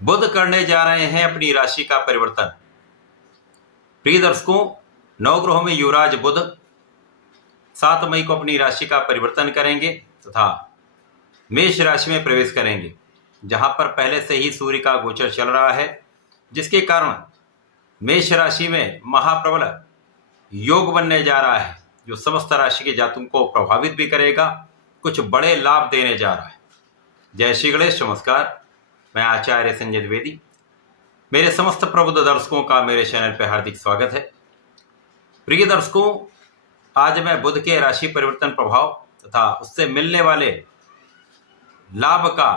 बुध करने जा रहे हैं अपनी राशि का परिवर्तन। प्रिय दर्शकों, नवग्रहों में युवराज बुध 7 मई को अपनी राशि का परिवर्तन करेंगे तथा मेष राशि में प्रवेश करेंगे, जहां पर पहले से ही सूर्य का गोचर चल रहा है, जिसके कारण मेष राशि में महाप्रबल योग बनने जा रहा है, जो समस्त राशि के जातकों को प्रभावित भी करेगा, कुछ बड़े लाभ देने जा रहा है। जय श्री गणेश। नमस्कार, मैं आचार्य संजय द्विवेदी। मेरे समस्त प्रबुद्ध दर्शकों का मेरे चैनल पर हार्दिक स्वागत है। प्रिय दर्शकों, आज मैं बुध के राशि परिवर्तन प्रभाव तथा उससे मिलने वाले लाभ का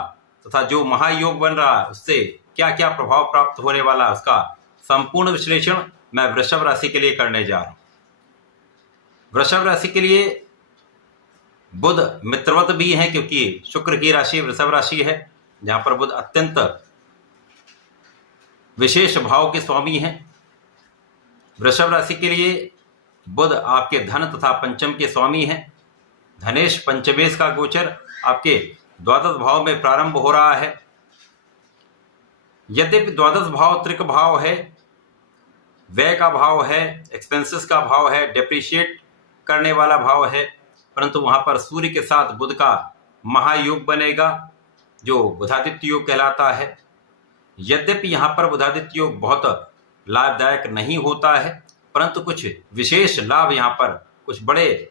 तथा जो महायोग बन रहा है उससे क्या क्या प्रभाव प्राप्त होने वाला है उसका संपूर्ण विश्लेषण मैं वृषभ राशि के लिए करने जा रहा हूं। वृषभ राशि के लिए बुध मित्रवत भी है, क्योंकि शुक्र की राशि वृषभ राशि है, जहां पर बुध अत्यंत विशेष भाव के स्वामी हैं। वृषभ राशि के लिए बुध आपके धन तथा पंचम के स्वामी हैं। धनेश पंचमेश का गोचर आपके द्वादश भाव में प्रारंभ हो रहा है। यद्यपि द्वादश भाव त्रिक भाव है, व्यय का भाव है, एक्सपेंसेस का भाव है, डेप्रिशिएट करने वाला भाव है, परंतु वहां पर सूर्य के साथ बुध का महायोग बनेगा, जो बुधादित्य योग कहलाता है। यद्यपि यहाँ पर बुधादित्य योग बहुत लाभदायक नहीं होता है, परंतु कुछ विशेष लाभ यहाँ पर, कुछ बड़े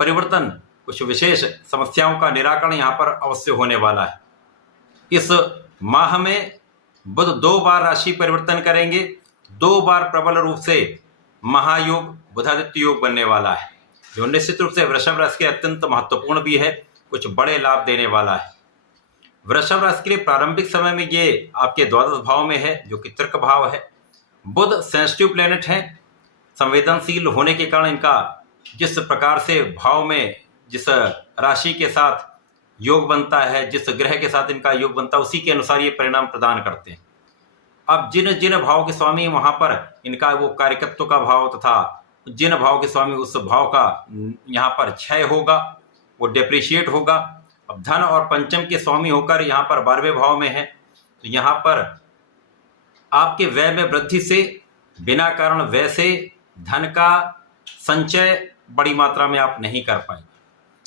परिवर्तन, कुछ विशेष समस्याओं का निराकरण यहाँ पर अवश्य होने वाला है। इस माह में बुध 2 बार राशि परिवर्तन करेंगे, 2 बार प्रबल रूप से महायोग बुधादित्य योग बनने वाला है, जो निश्चित रूप से वृषभ राशि के अत्यंत महत्वपूर्ण भी है, कुछ बड़े लाभ देने वाला है। वृषभ राशि के लिए प्रारंभिक समय में ये आपके द्वादश भाव में है, जो कि तर्क भाव है। बुध सेंसिटिव प्लेनेट है, संवेदनशील होने के कारण इनका जिस प्रकार से भाव में जिस राशि के साथ योग बनता है, जिस ग्रह के साथ इनका योग बनता है, उसी के अनुसार ये परिणाम प्रदान करते हैं। अब जिन जिन भाव के स्वामी वहां पर इनका वो कार्यकत्व का भाव तथा जिन भाव के स्वामी उस भाव का यहाँ पर क्षय होगा, वो डेप्रिशिएट होगा। अब धन और पंचम के स्वामी होकर यहाँ पर 12वें भाव में है, तो यहाँ पर आपके व्यय में वृद्धि से, बिना कारण व्यय से धन का संचय बड़ी मात्रा में आप नहीं कर पाएंगे।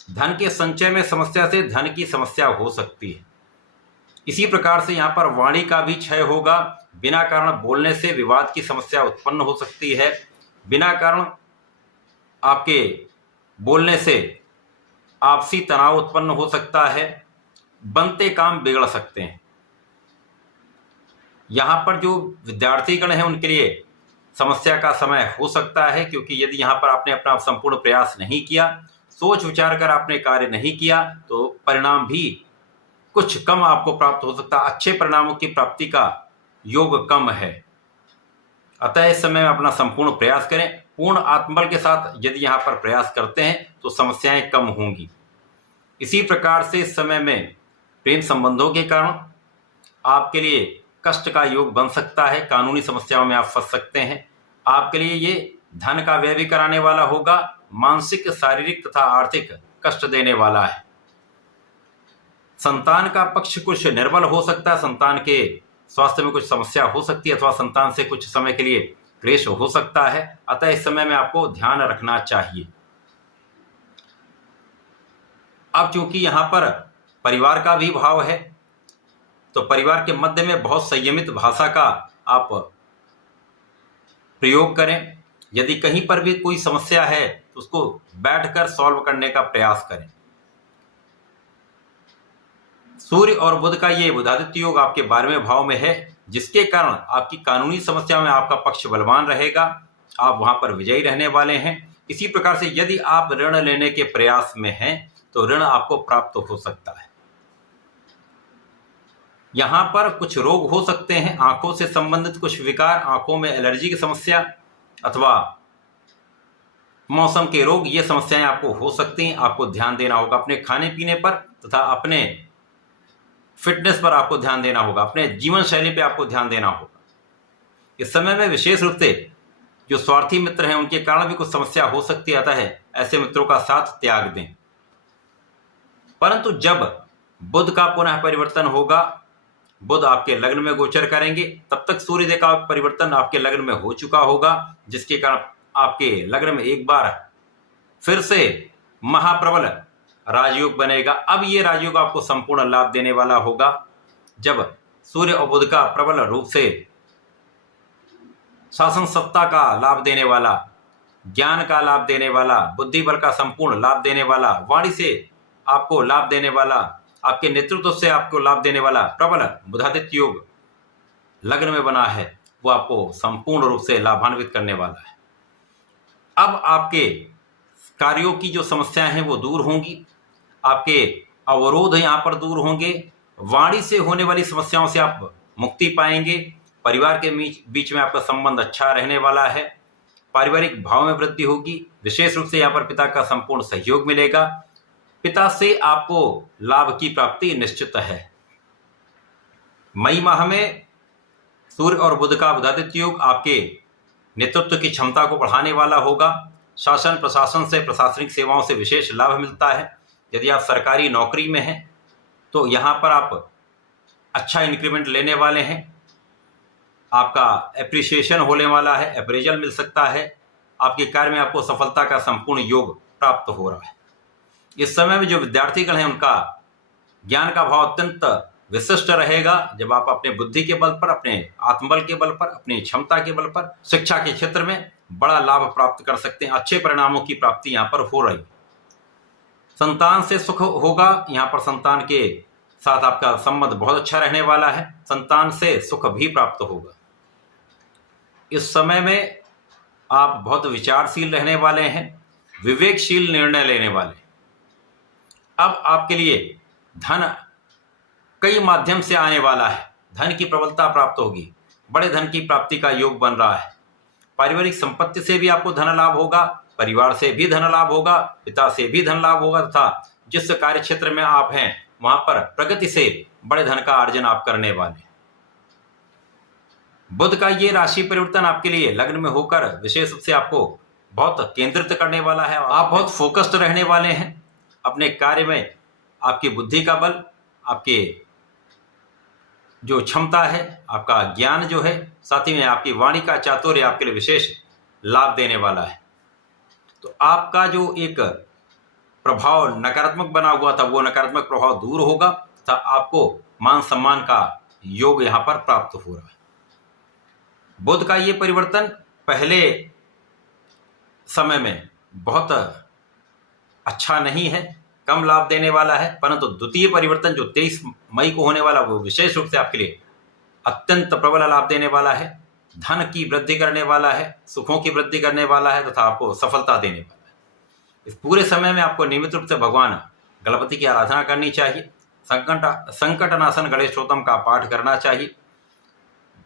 धन के संचय में समस्या से धन की समस्या हो सकती है। इसी प्रकार से यहाँ पर वाणी का भी क्षय होगा, बिना कारण बोलने से विवाद की समस्या उत्पन्न हो सकती है। बिना कारण आपके बोलने से आपसी तनाव उत्पन्न हो सकता है, बनते काम बिगड़ सकते हैं। यहाँ पर जो विद्यार्थीगण हैं उनके लिए समस्या का समय हो सकता है, क्योंकि यदि यहाँ पर आपने अपना संपूर्ण प्रयास नहीं किया, सोच विचार कर आपने कार्य नहीं किया, तो परिणाम भी कुछ कम आपको प्राप्त हो सकता है। अच्छे परिणामों की प्राप्ति का योग कम है। अतः इस समय में अपना संपूर्ण प्रयास करें। पूर्ण आत्मबल के साथ यदि यहाँ पर प्रयास करते हैं तो समस्याएं कम होंगी। इसी प्रकार से इस समय में प्रेम संबंधों के कारण आपके लिए कष्ट का योग बन सकता है, कानूनी समस्याओं में आप फंस सकते हैं। आपके लिए ये धन का व्यय भी कराने वाला होगा, मानसिक, शारीरिक तथा आर्थिक कष्ट देने वाला है। संतान का पक्ष कुछ निर्बल हो सकता है, संतान के स्वास्थ्य में कुछ समस्या हो सकती है, अथवा संतान से कुछ समय के लिए क्लेश हो सकता है। अतः इस समय में आपको ध्यान रखना चाहिए। अब चूंकि यहाँ पर परिवार का भी भाव है, तो परिवार के मध्य में बहुत संयमित भाषा का आप प्रयोग करें। यदि कहीं पर भी कोई समस्या है तो उसको बैठकर सॉल्व करने का प्रयास करें। सूर्य और बुध का ये बुधादित्य योग आपके 12वें भाव में है, जिसके कारण आपकी कानूनी समस्या में आपका पक्ष बलवान रहेगा, आप वहां पर विजयी रहने वाले हैं। इसी प्रकार से यदि आप ऋण लेने के प्रयास में हैं तो ऋण आपको प्राप्त हो सकता है। यहाँ पर कुछ रोग हो सकते हैं, आंखों से संबंधित कुछ विकार, आंखों में एलर्जी की समस्या अथवा मौसम के रोग, ये समस्याएं आपको हो सकती हैं। आपको ध्यान देना होगा अपने खाने पीने पर तथा अपने फिटनेस पर आपको ध्यान देना होगा, अपने जीवन शैली पे आपको ध्यान देना होगा। इस समय में विशेष रूप से जो स्वार्थी मित्र हैं उनके कारण भी कुछ समस्या हो सकती आता है, ऐसे मित्रों का साथ त्याग दें। परंतु जब बुध का पुनः परिवर्तन होगा बुध आपके लग्न में गोचर करेंगे, तब तक सूर्यदेव का परिवर्तन आपके लग्न में हो चुका होगा, जिसके कारण आपके लग्न में एक बार फिर से महाप्रबल राजयोग बनेगा। अब ये राजयोग आपको संपूर्ण लाभ देने वाला होगा, जब सूर्य और बुध का प्रबल रूप से शासन सत्ता का लाभ देने वाला, ज्ञान का लाभ देने वाला, बुद्धि बल का संपूर्ण लाभ देने वाला, वाणी से आपको लाभ देने वाला, आपके नेतृत्व से आपको लाभ देने वाला प्रबल बुधादित्य योग लग्न में बना है, वो आपको संपूर्ण रूप से लाभान्वित करने वाला है। अब आपके कार्यों की जो समस्याएं हैं वो दूर होंगी, आपके अवरोध यहाँ पर दूर होंगे, वाणी से होने वाली समस्याओं से आप मुक्ति पाएंगे, परिवार के बीच में आपका संबंध अच्छा रहने वाला है, पारिवारिक भाव में वृद्धि होगी, विशेष रूप से यहाँ पर पिता का संपूर्ण सहयोग मिलेगा, पिता से आपको लाभ की प्राप्ति निश्चित है। मई माह में सूर्य और बुध का बुधादित्य योग आपके नेतृत्व की क्षमता को बढ़ाने वाला होगा, शासन प्रशासन से, प्रशासनिक सेवाओं से विशेष लाभ मिलता है। यदि आप सरकारी नौकरी में हैं तो यहाँ पर आप अच्छा इंक्रीमेंट लेने वाले हैं, आपका एप्रिसिएशन होने वाला है, अप्रेजल मिल सकता है, आपके कार्य में आपको सफलता का संपूर्ण योग प्राप्त हो रहा है। इस समय में जो विद्यार्थीगण हैं उनका ज्ञान का भाव अत्यंत विशिष्ट रहेगा, जब आप अपने बुद्धि के बल पर, अपने आत्मबल के बल पर, अपनी क्षमता के बल पर शिक्षा के क्षेत्र में बड़ा लाभ प्राप्त कर सकते हैं। अच्छे परिणामों की प्राप्ति यहाँ पर हो रही। संतान से सुख होगा, यहाँ पर संतान के साथ आपका संबंध बहुत अच्छा रहने वाला है, संतान से सुख भी प्राप्त होगा। इस समय में आप बहुत विचारशील रहने वाले हैं, विवेकशील निर्णय लेने वाले। अब आपके लिए धन कई माध्यम से आने वाला है, धन की प्रबलता प्राप्त होगी, बड़े धन की प्राप्ति का योग बन रहा है। पारिवारिक संपत्ति से भी आपको धन लाभ होगा, परिवार से भी धन लाभ होगा, पिता से भी धन लाभ होगा, तथा जिस कार्य क्षेत्र में आप हैं वहां पर प्रगति से बड़े धन का अर्जन आप करने वाले। बुध का ये राशि परिवर्तन आपके लिए लग्न में होकर विशेष रूप से आपको बहुत केंद्रित करने वाला है। आप बहुत फोकस्ड रहने वाले हैं अपने कार्य में। आपकी बुद्धि का बल, आपके जो क्षमता है, आपका ज्ञान जो है, साथ ही में आपकी वाणी का चातुर्य आपके लिए विशेष लाभ देने वाला है। तो आपका जो एक प्रभाव नकारात्मक बना हुआ था वो नकारात्मक प्रभाव दूर होगा तथा आपको मान सम्मान का योग यहाँ पर प्राप्त हो रहा है। बुध का ये परिवर्तन पहले समय में बहुत अच्छा नहीं है, कम लाभ देने वाला है, परंतु द्वितीय परिवर्तन जो 23 मई को होने वाला वो विशेष रूप से आपके लिए अत्यंत प्रबल लाभ देने वाला है, धन की वृद्धि करने वाला है, सुखों की वृद्धि करने वाला है तथा आपको सफलता देने वाला है। इस पूरे समय में आपको नियमित रूप से भगवान गणपति की आराधना करनी चाहिए, संकटनाशन गणेश स्तोत्रम का पाठ करना चाहिए,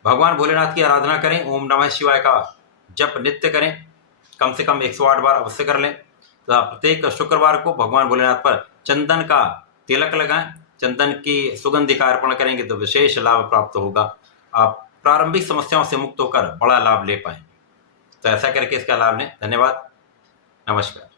भगवान भोलेनाथ की आराधना करें, ओम नमः शिवाय का जप नित्य करें, कम से कम 108 बार अवश्य कर लें तथा प्रत्येक शुक्रवार को भगवान भोलेनाथ पर चंदन का तिलक लगाएं, चंदन की सुगंधि का अर्पण करेंगे तो विशेष लाभ प्राप्त होगा। आप प्रारंभिक समस्याओं से मुक्त होकर बड़ा लाभ ले पाएंगे। तो ऐसा करके इसका लाभ लें। धन्यवाद, नमस्कार।